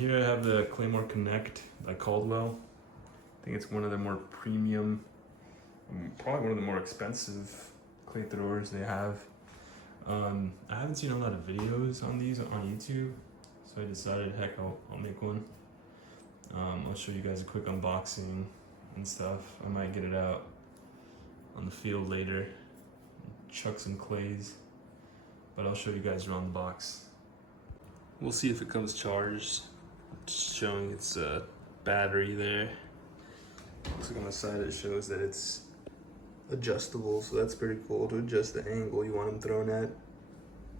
Here I have the Claymore Connect by Caldwell. I think it's one of the more premium, probably one of the more expensive clay throwers they have. I haven't seen a lot of videos on these on YouTube, so I decided, heck, I'll make one. I'll show you guys a quick unboxing and stuff. I might get it out on the field later, chuck some clays, but I'll show you guys around the box. We'll see if it comes charged. It's showing its battery there. Looks like on the side it shows that it's adjustable, so that's pretty cool to adjust the angle you want them thrown at.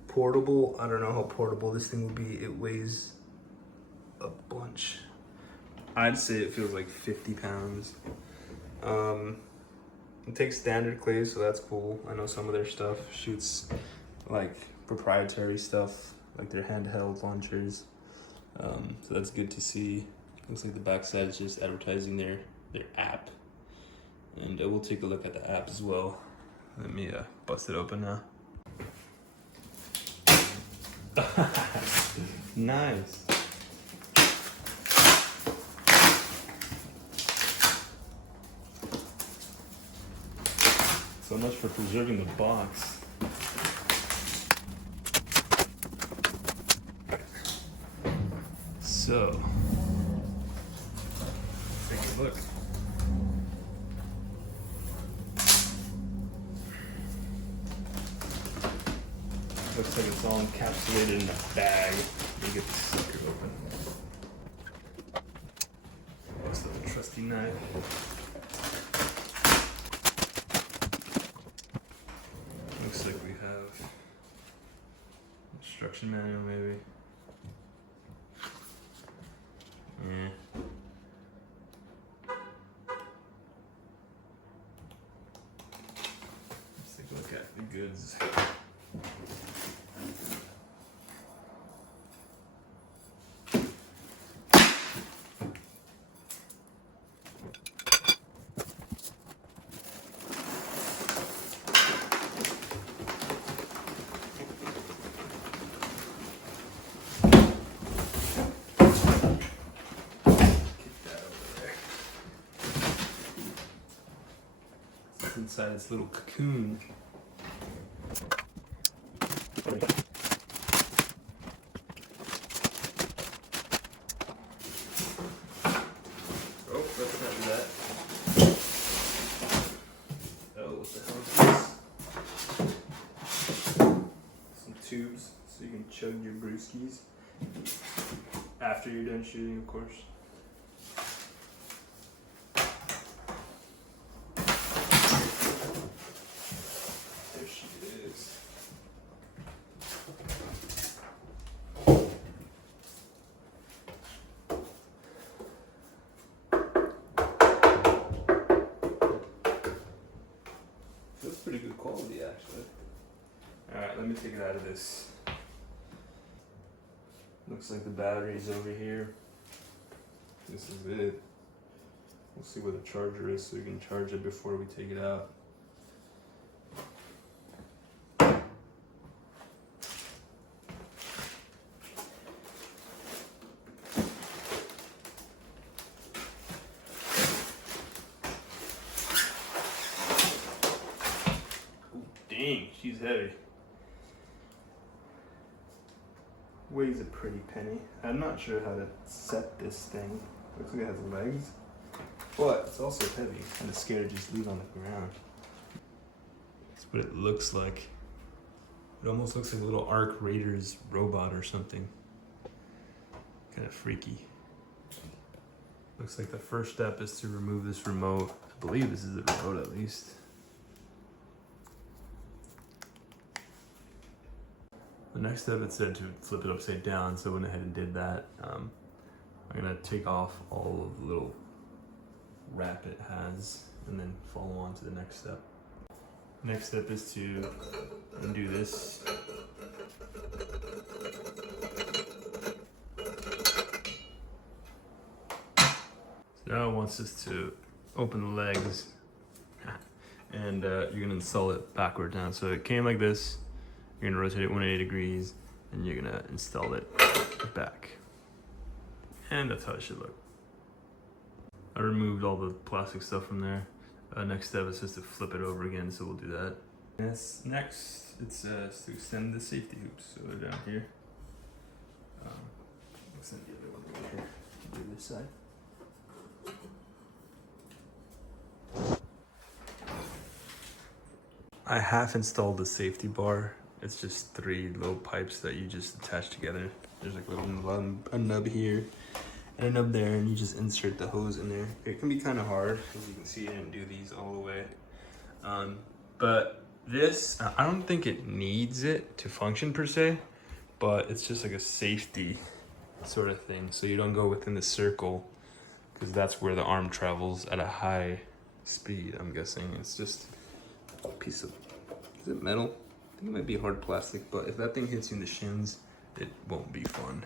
Portable, I don't know how portable this thing will be. It weighs a bunch. I'd say it feels like 50 pounds. It takes standard clay, so that's cool. I know some of their stuff shoots like proprietary stuff, like their handheld launchers. So that's good to see. Looks like the backside is just advertising their app. And we'll take a look at the app as well. Let me bust it open now. Nice. So much for preserving the box. So, take a look. Looks like it's all encapsulated in a bag. Let me get this sucker open. Looks like a trusty knife. Looks like we have instruction manual, maybe. Yeah. Let's take a look at the goods. Inside its little cocoon. Oh, let's not do that. Oh, what the hell is this? Some tubes so you can chug your brewskis. After you're done shooting, of course. That's pretty good quality, actually. Alright, let me take it out of this. Looks like the battery's over here. This is it. We'll see where the charger is so we can charge it before we take it out. Dang, she's heavy. Weighs a pretty penny. I'm not sure how to set this thing. Looks like it has legs, but it's also heavy. Kind of scared to just leave it on the ground. That's what it looks like. It almost looks like a little Arc Raiders robot or something. Kind of freaky. Looks like the first step is to remove this remote. I believe this is the remote at least. The next step, it said to flip it upside down, so I went ahead and did that. I'm gonna take off all of the little wrap it has and then follow on to the next step. Next step is to undo this. So now it wants us to open the legs and you're gonna install it backward down. So it came like this. You're gonna rotate it 180 degrees and you're gonna install it back. And that's how it should look. I removed all the plastic stuff from there. Next step is just to flip it over again, so we'll do that. Yes, next it's to extend the safety hoops. So they're down here. Extend the other one over here. Do this side. I half installed the safety bar. It's just 3 little pipes that you just attach together. There's like a nub here and a nub there, and you just insert the hose in there. It can be kind of hard, as you can see. I didn't do these all the way. But this, I don't think it needs it to function per se, but it's just like a safety sort of thing. So you don't go within the circle, because that's where the arm travels at a high speed, I'm guessing. It's just a piece of, is it metal? I think it might be hard plastic, but if that thing hits you in the shins, it won't be fun.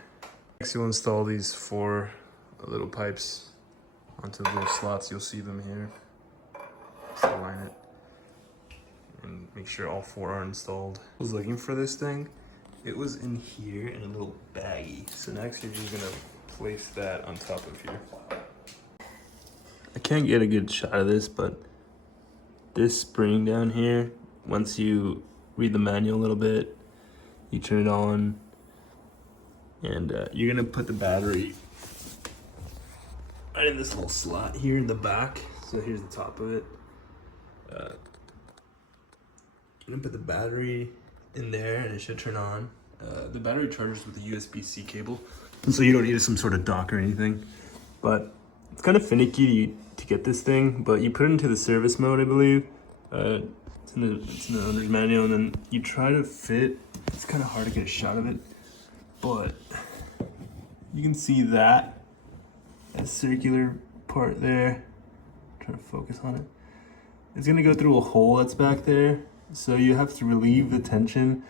Next, you'll install these 4 little pipes onto the little slots. You'll see them here. Just align it and make sure all 4 are installed. I was looking for this thing. It was in here in a little baggie. So next, you're just gonna place that on top of here. I can't get a good shot of this, but this spring down here, once you read the manual a little bit, you turn it on, and you're gonna put the battery right in this little slot here in the back. So here's the top of it. You're gonna put the battery in there, and it should turn on. The battery charges with a USB-C cable, so you don't need some sort of dock or anything. But it's kind of finicky to get this thing, but you put it into the service mode, I believe. It's in the owner's manual, and then you try to fit. It's kind of hard to get a shot of it, but you can see that circular part there. I'm trying to focus on it. It's gonna go through a hole that's back there, so you have to relieve the tension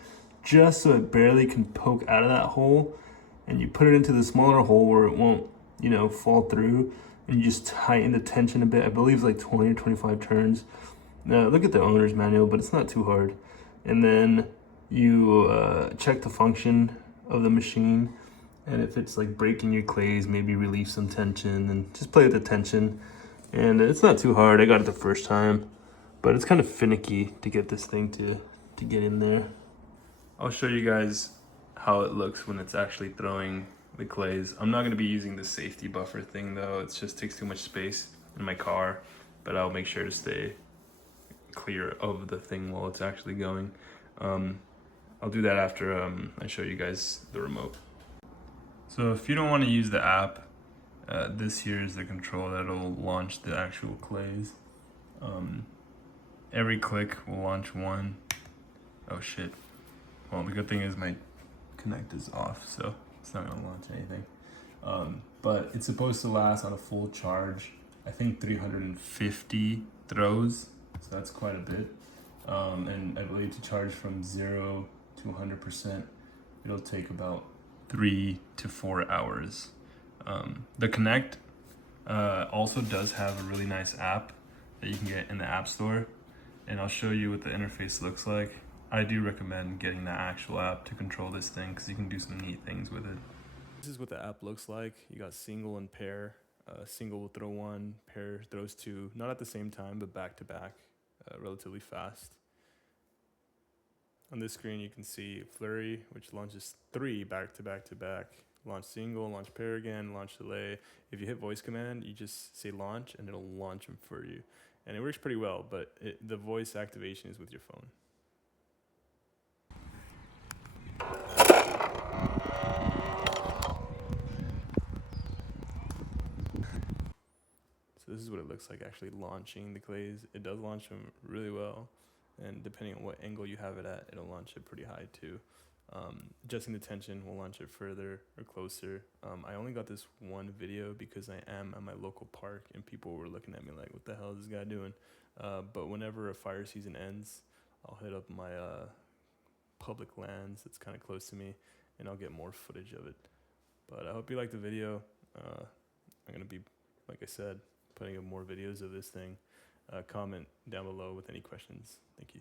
just so it barely can poke out of that hole, and you put it into the smaller hole where it won't, fall through, and you just tighten the tension a bit. I believe it's like 20 or 25 turns. Now, look at the owner's manual, but it's not too hard. And then you check the function of the machine, and if it's like breaking your clays, maybe relieve some tension and just play with the tension. And it's not too hard. I got it the first time, but it's kind of finicky to get this thing to get in there. I'll show you guys how it looks when it's actually throwing the clays. I'm not going to be using the safety buffer thing though. It just takes too much space in my car, but I'll make sure to stay clear of the thing while it's actually going. I'll do that after I show you guys the remote. So if you don't want to use the app, this here is the control that'll launch the actual clays. Every click will launch one. Oh shit. Well, the good thing is my Connect is off, so it's not gonna launch anything. But it's supposed to last on a full charge, I think 350 throws, so that's quite a bit. And I believe to charge from 0 to 100%, it'll take about 3 to 4 hours. The Connect also does have a really nice app that you can get in the App Store, and I'll show you what the interface looks like. I do recommend getting the actual app to control this thing because you can do some neat things with it. This is what the app looks like. You got single and pair. Single will throw 1, pair throws 2, not at the same time, but back to back, relatively fast. On this screen, you can see Flurry, which launches 3 back to back to back. Launch single, launch pair again, launch delay. If you hit voice command, you just say launch and it'll launch them for you. And it works pretty well, but the voice activation is with your phone. So this is what it looks like actually launching the clays. It does launch them really well, and depending on what angle you have it at, it'll launch it pretty high too. Adjusting the tension will launch it further or closer. I only got this one video because I am at my local park and people were looking at me like, what the hell is this guy doing? But whenever a fire season ends, I'll hit up my public lands that's kind of close to me, and I'll get more footage of it. But I hope you liked the video. I'm going to be, like I said, putting up more videos of this thing. Comment down below with any questions. Thank you.